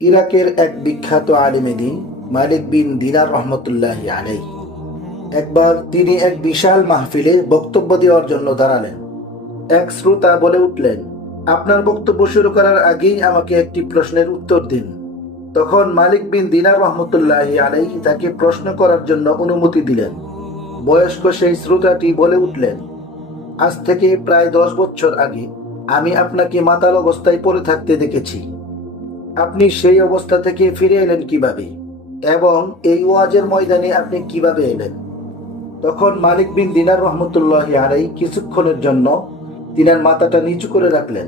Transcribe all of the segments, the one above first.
ইরাকের এক বিখ্যাত আলিমেদি মালিক বিন দিনার রহমতুল্লাহ আলাই একবার তিনি এক বিশাল মাহফিলে বক্তব্য দেওয়ার জন্য দাঁড়ালেন। এক শ্রোতা বলে উঠলেন, আপনার বক্তব্য শুরু করার আগেই আমাকে একটি প্রশ্নের উত্তর দিন। তখন মালিক বিন দিনার রহমতুল্লাহ আলাই তাকে প্রশ্ন করার জন্য অনুমতি দিলেন। বয়স্ক সেই শ্রোতাটি বলে উঠলেন, আজ থেকে প্রায় দশ বছর আগে আমি আপনাকে মাতাল অবস্থায় পড়ে থাকতে দেখেছি। আপনি সেই অবস্থা থেকে ফিরে এলেন কীভাবে? এবং এই ওয়াজের ময়দানে আপনি কীভাবে এলেন? তখন মালিক বিন দিনার রহমতুল্লাহ আলাই কিছুক্ষণের জন্য দিনার মাথাটা নিচু করে রাখলেন।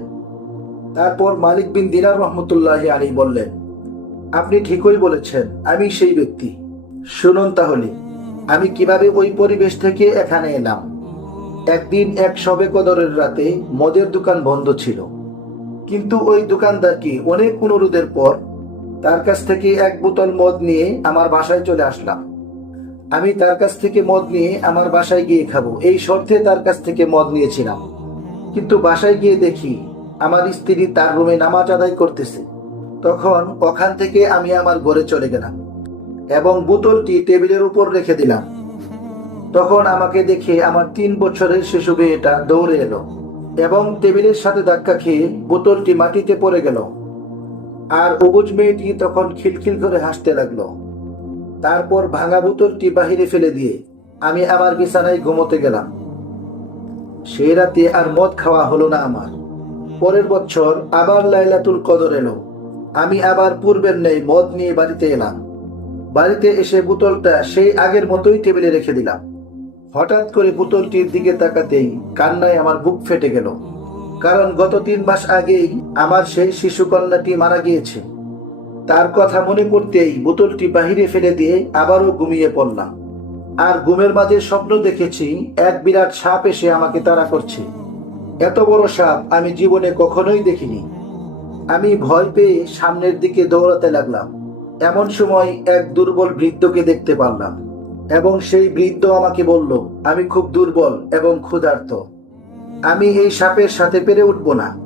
তারপর মালিক বিন দিনার রহমতুল্লাহ আলী বললেন, আপনি ঠিকই বলেছেন, আমি সেই ব্যক্তি। শুনুন তাহলে, আমি কীভাবে ওই পরিবেশ থেকে এখানে এলাম? একদিন এক সবে কদরের রাতে মদের দোকান বন্ধ ছিল। কিন্তু ওই দোকানদারকে অনেক অনুরোধের পর তার কাছ থেকে এক বোতল মদ নিয়ে আমার বাসায় চলে আসলাম। আমি তার কাছ থেকে মদ নিয়ে আমার বাসায় গিয়ে খাব। এই শর্তে তার কাছ থেকে মদ নিয়েছিলাম। কিন্তু বাসায় গিয়ে দেখি আমার স্ত্রী তার রুমে নামাজ আদায় করতেছে। তখন ওখান থেকে আমি আমার ঘরে চলে গেলাম এবং বোতলটি টেবিলের উপর রেখে দিলাম। তখন আমাকে দেখে আমার তিন বছরের শিশু মেয়েটা দৌড়ে এলো। এবং টেবিলের সাথে ধাক্কা খেয়ে বোতলটি মাটিতে পড়ে গেল। আর অবুজ মেয়েটি তখন খিলখিল করে হাসতে লাগল। তারপর ভাঙা বোতলটি বাহিরে ফেলে দিয়ে আমি আমার বিছানায় ঘুমোতে গেলাম। সেই রাতে আর মদ খাওয়া হলো না আমার। পরের বছর আবার লাইলাতুল কদর এলো। আমি আবার পূর্বের নেই মদ নিয়ে বাড়িতে এলাম। বাড়িতে এসে বোতলটা সেই আগের মতোই টেবিলে রেখে দিলাম। হঠাৎ করে বোতলটির দিকে তাকাতেই কান্নায় আমার বুক ফেটে গেল। কারণ গত তিন মাস আগেই আমার সেই শিশু কন্যাটি মারা গিয়েছে। তার কথা মনে পড়তেই বোতলটি বাহিরে ফেলে দিয়ে আবারও ঘুমিয়ে পড়লাম। আর ঘুমের মাঝে স্বপ্ন দেখেছি, এক বিরাট সাপ এসে আমাকে তাড়া করছে। এত বড় সাপ আমি জীবনে কখনোই দেখিনি। আমি ভয় পেয়ে সামনের দিকে দৌড়াতে লাগলাম। এমন সময় এক দুর্বল বৃদ্ধকে দেখতে পারলাম। এবং সেই বৃদ্ধ আমাকে বলল, আমি খুব দুর্বল এবং ক্ষুধার্ত। আমি এই সাপের সাথে পেরে উঠব না।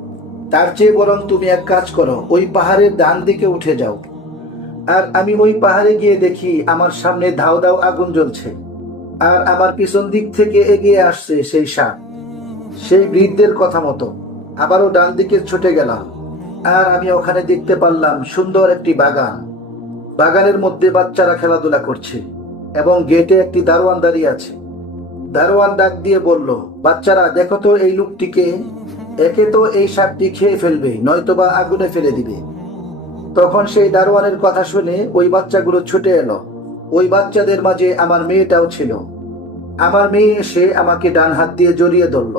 তার চেয়ে বরং তুমি এক কাজ করো, ওই পাহাড়ের ডান দিকে উঠে যাও। আর আমি ওই পাহাড়ে গিয়ে দেখি আমার সামনে ধাও ধাও আগুন জ্বলছে। আর আমার পিছন দিক থেকে এগিয়ে আসছে সেই সাপ। সেই বৃদ্ধের কথা মতো। আবারও ডান দিকে ছুটে গেলাম। আর আমি ওখানে দেখতে পারলাম সুন্দর একটি বাগান। বাগানের মধ্যে বাচ্চারা খেলাধুলা করছে। এবং গেটে একটি দারোয়ান দাঁড়িয়ে আছে। দারোয়ান ডাক দিয়ে বলল, বাচ্চারা, দেখো তো এই লোকটিকে। একে তো এই সাপটি খেয়ে ফেলবে নয়তোবা আগুনে ফেলে দিবে। তখন সেই দারোয়ানের কথা শুনে ওই বাচ্চাগুলো ছুটে এলো। ওই বাচ্চাদের মাঝে আমার মেয়েটাও ছিল। আমার মেয়ে এসে আমাকে ডান হাত দিয়ে জড়িয়ে ধরল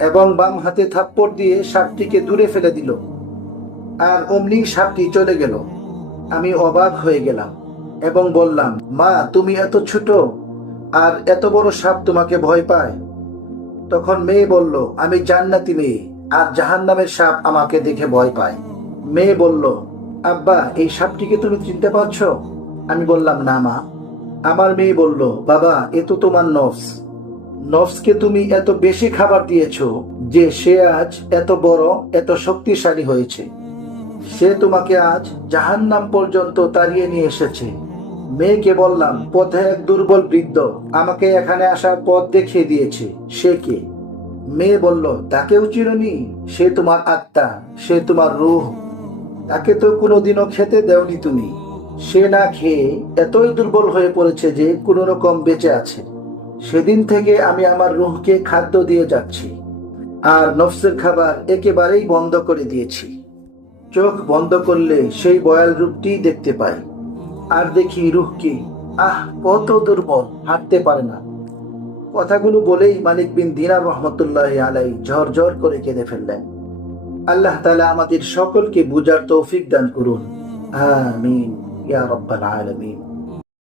এবং বাম হাতে থাপ্পড় দিয়ে সাপটিকে দূরে ফেলে দিল। আর অমনি সাপটি চলে গেল। আমি অবাক হয়ে গেলাম। এবং বললাম, মা, তুমি এত ছোট, আর এত বড় সাপ তোমাকে ভয় পায়? তখন মেয়ে বলল, আমি জান্নাতি মেয়ে, আর জাহান নামের সাপ আমাকে দেখে ভয় পায়। মেয়ে বলল, আব্বা, এই সাপটিকে তুমি চিনতে পারছ? আমি বললাম, না, মা। আমার মেয়ে বলল, বাবা, এ তো তোমার নফস। নফসকে তুমি এত বেশি খাবার দিয়েছ যে সে আজ এত বড়, এত শক্তিশালী হয়েছে। সে তোমাকে আজ জাহান্নাম পর্যন্ত তাড়িয়ে নিয়ে এসেছে। মেয়েকে বললাম, পথে এক দুর্বল বৃদ্ধ আমাকে এখানে আসার পথ দেখিয়ে দিয়েছে। সে কে? মেয়ে বলল, তাকেও চিরনি সে তোমার আত্মা, সে তোমার রূহ। তাকে তো কোনোদিনও খেতে দেওনি তুমি। সে না খেয়ে এতই দুর্বল হয়ে পড়েছে যে কোনো রকম বেঁচে আছে। সেদিন থেকে আমি আমার রুহকে খাদ্য দিয়ে যাচ্ছি আর নফসের খাবার একেবারেই বন্ধ করে দিয়েছি। চোখ বন্ধ করলে সেই বয়াল রূপটি দেখতে পাই। আর দেখি রুহকে আহ, কত দুর্বল, হাঁটতে পারে না। কথাগুলো বলেই মালিক বিন দিনার রহমতুল্লাহ আলাই ঝরঝর করে কেঁদে ফেললেন। আল্লাহ তালা আমাদের সকলকে বুঝার তৌফিক দান করুন। আমিন, ইয়া রব্বাল আলামিন।